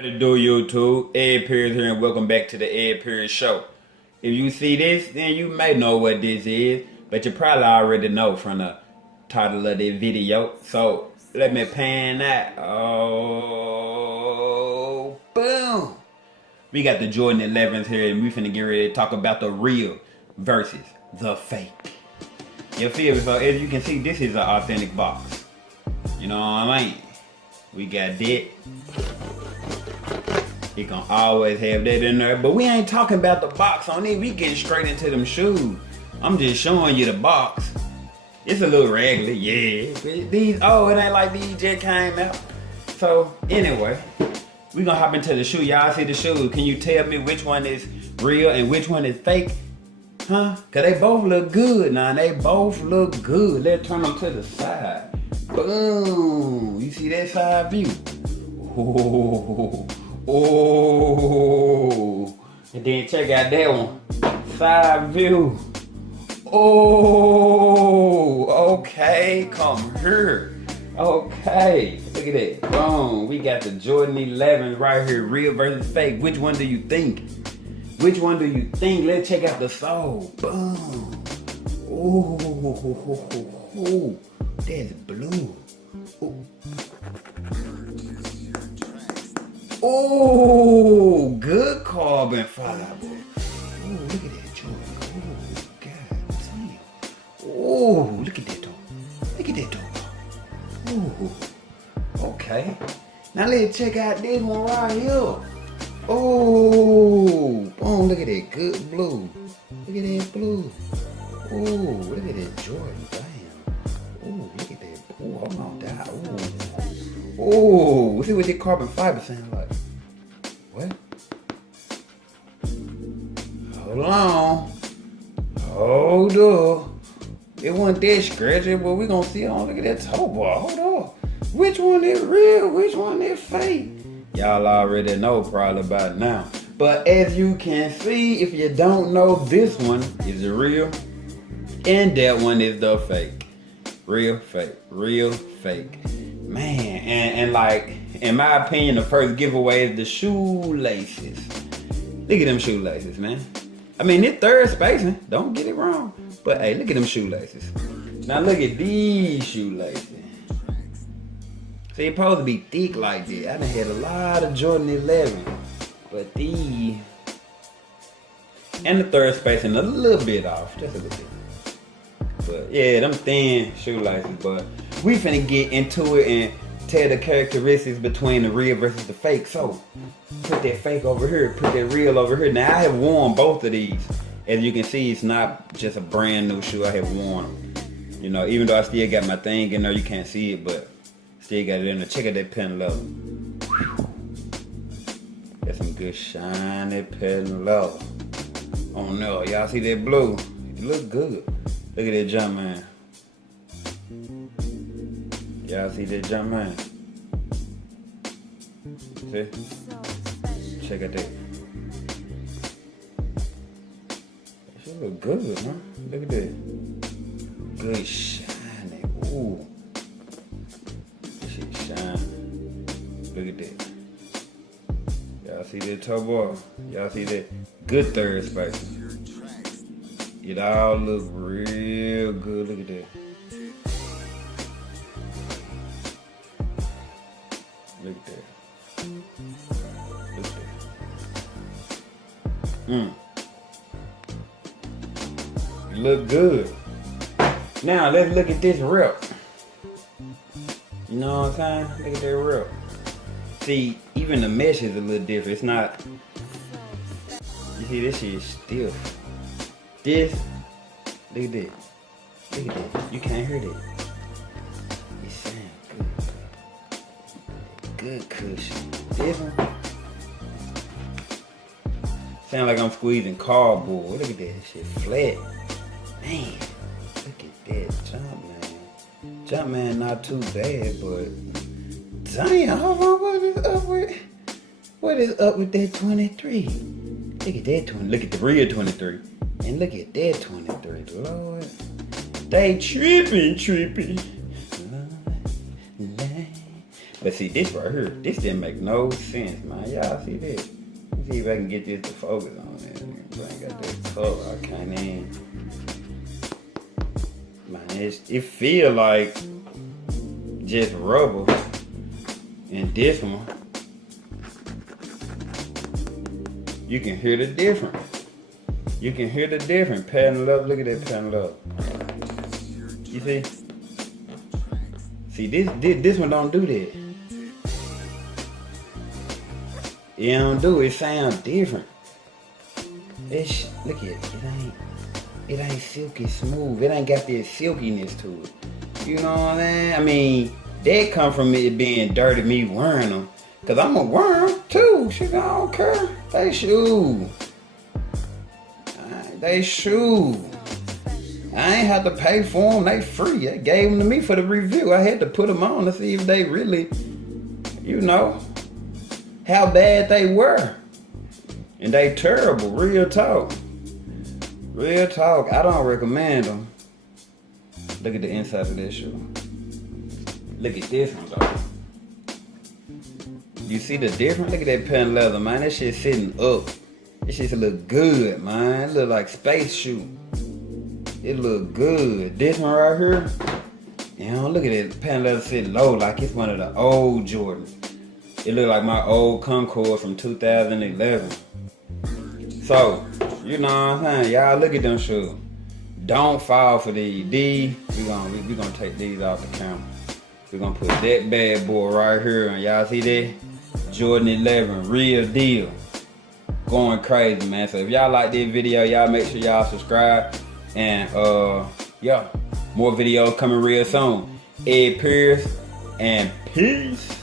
What it do, YouTube? Ed Pierce here, and welcome back to the Ed Pierce Show. If you see this, then you may know what this is, but you probably already know from the title of this video. So let me pan that. Oh, boom! We got the Jordan 11s here, and we finna get ready to talk about the real versus the fake. You feel me? So as you can see, this is an authentic box. You know what I mean? We got that. You can always have that in there, but we ain't talking about the box on it. We getting straight into them shoes. I'm just showing you the box. It's a little raggedy, yeah. These, it ain't like these just came out. So anyway, we gonna hop into the shoe. Y'all see the shoe? Can you tell me which one is real and which one is fake? Huh? Cause they both look good now. They both look good. Let's turn them to the side. Boom! You see that side view? Oh, and then check out that one. Side view. Oh, okay, come here. Okay, look at that. Boom, we got the Jordan 11 right here, real versus fake. Which one do you think? Which one do you think? Let's check out the sole. Boom. Oh, that's blue. Ooh. Oh, good carbon fiber. Oh, look at that Jordan. Oh, God damn. Oh, look at that dog. Look at that dog. Oh, okay. Now let's check out this one right here. Oh, look at that good blue. Look at that blue. Oh, look at that Jordan. Damn. Oh, look at that. Oh, hold on, die. Oh, see what that carbon fiber sound like. What? Hold on. Hold up. It wasn't that scratchy, but we gonna see on. Look at that toe bar. Hold on. Which one is real? Which one is fake? Y'all already know probably about now. But as you can see, if you don't know, this one is the real and that one is the fake. Real, fake. Real, fake. Man, and like, in my opinion, the first giveaway is the shoelaces. Look at them shoelaces, man. I mean, it's third spacing, don't get it wrong. But hey, look at them shoelaces. Now look at these shoelaces. See, it's supposed to be thick like this. I done had a lot of Jordan 11, but these, and the third spacing a little bit off, just a little bit. But yeah, them thin shoelaces, but we finna get into it and tell the characteristics between the real versus the fake. So, put that fake over here, put that real over here. Now, I have worn both of these. As you can see, it's not just a brand new shoe. I have worn them. You know, even though I still got my thing in there, you can't see it, but still got it in there. Check out that pen level. Got some good shiny pen level. Oh no, y'all see that blue? It look good. Look at that jump man. Y'all see that jump man? See? Check out that. That shit look good, huh? Look at that. Good shiny. Ooh. That shit shine. Look at that. Y'all see that toe bar? Y'all see that? Good third space. It all look real good. Look at that. Look at that. Look at that. It look good. Now let's look at this rip. You know what I'm saying? Look at that rip. See, even the mesh is a little different. It's not. You see, this shit is stiff. This, look at that. Look at that. You can't hear that. It sounds good. Good cushion. This one sound like I'm squeezing cardboard. Look at that shit flat. Man, look at that Jumpman. Jumpman not too bad, but damn, hold on, what is up with that 23? Look at that 20. Look at the real 23. And look at that 23, Lord. They tripping. But see, this right here, this didn't make no sense, man. Y'all see this? Let's see if I can get this to focus on it. I ain't got that color. I can't even. Man, it feel like just rubber. And this one, you can hear the difference. You can hear the difference. Padding up, look at that padding up. You see? See, this one don't do that. It don't do it. It sounds different. Look at it. It ain't silky smooth. It ain't got that silkiness to it. You know what I'm saying? I mean, that come from it being dirty, me wearing them. Cause I'm a worm too. Shit, I don't care. They shoes. They shoes. I ain't have to pay for them. They free. They gave them to me for the review. I had to put them on to see if they really, you know, how bad they were. And they terrible. Real talk. Real talk. I don't recommend them. Look at the inside of this shoe. Look at this one though. You see the difference? Look at that patent leather, man. That shit sitting up. This shit look good, man. It look like space shoe. It look good. This one right here, you know, look at it. Patent leather sitting low like it's one of the old Jordans. It look like my old Concord from 2011. So, you know what I'm saying? Y'all look at them shoes. Don't fall for these. We gonna take these off the camera. We're gonna put that bad boy right here, and y'all see that? Jordan 11, real deal. Going crazy, man. So if y'all like this video, y'all make sure y'all subscribe. And yeah, more videos coming real soon. Ed Pierce, and peace.